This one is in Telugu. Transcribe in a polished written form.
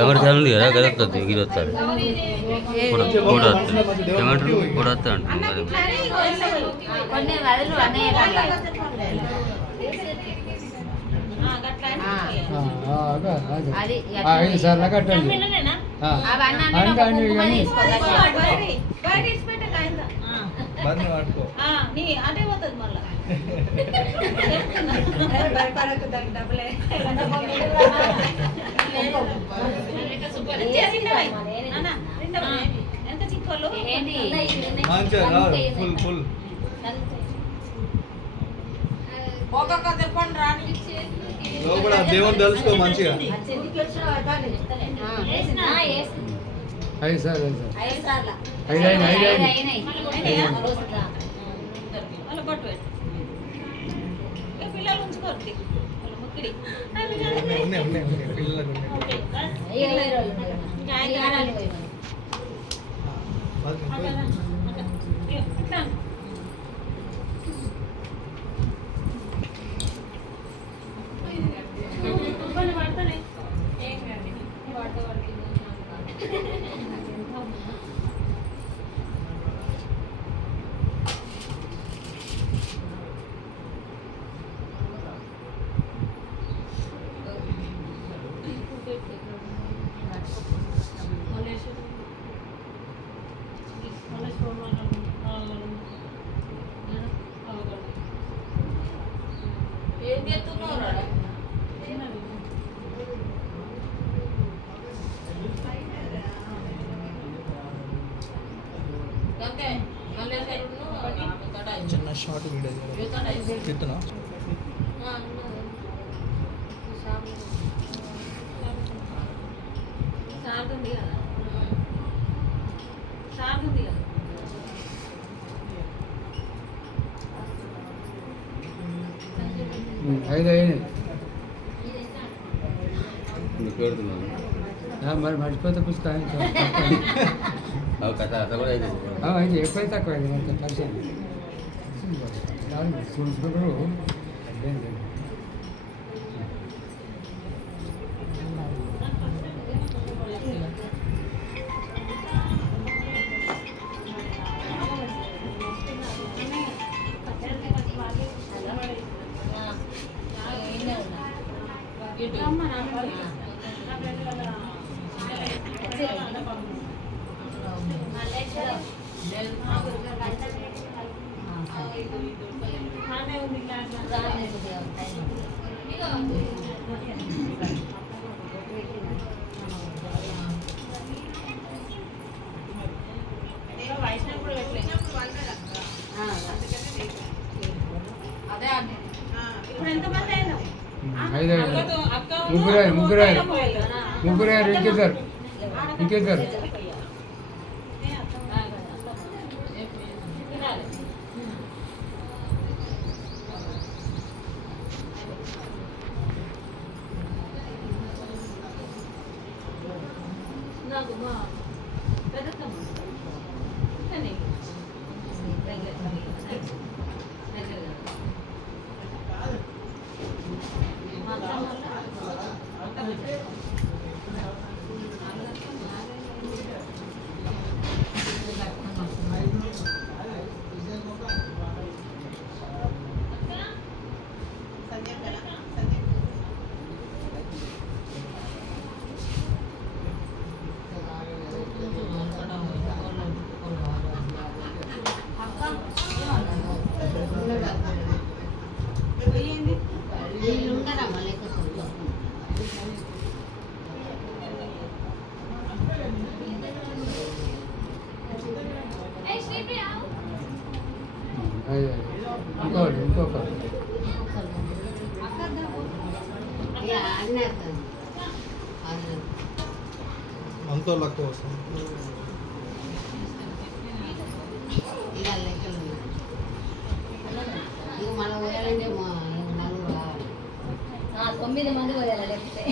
ఎవరి ఫ్యామిలీ కదా కలుపుతుంది ఎగిరొస్తారు కూడా వస్తా అంటున్నారు. సార్లు కట్టండి అదే పోతుంది మళ్ళా ఎంత చిక్కోళ్ళు దేవుని తెలుసుకో మంచిగా. పిల్లలు ఉంచుకోరు ముక్కిడి ఏం చేస్తున్నావు చిన్న షార్ట్ వీడియో చెప్తున్నా. సాగుంది కదా సాగుంది కదా మరి మర్చిపోతే పుస్తకం అయితే ఎక్కువ తక్కువ పరిచయం చూసుకుంటారు. ముగ్గురు ఇంకేద్దరు ఇంకొక అంతో లెక్క వస్తుంది. మన పోయాలంటే 9 మంది పోయాలి లేకపోతే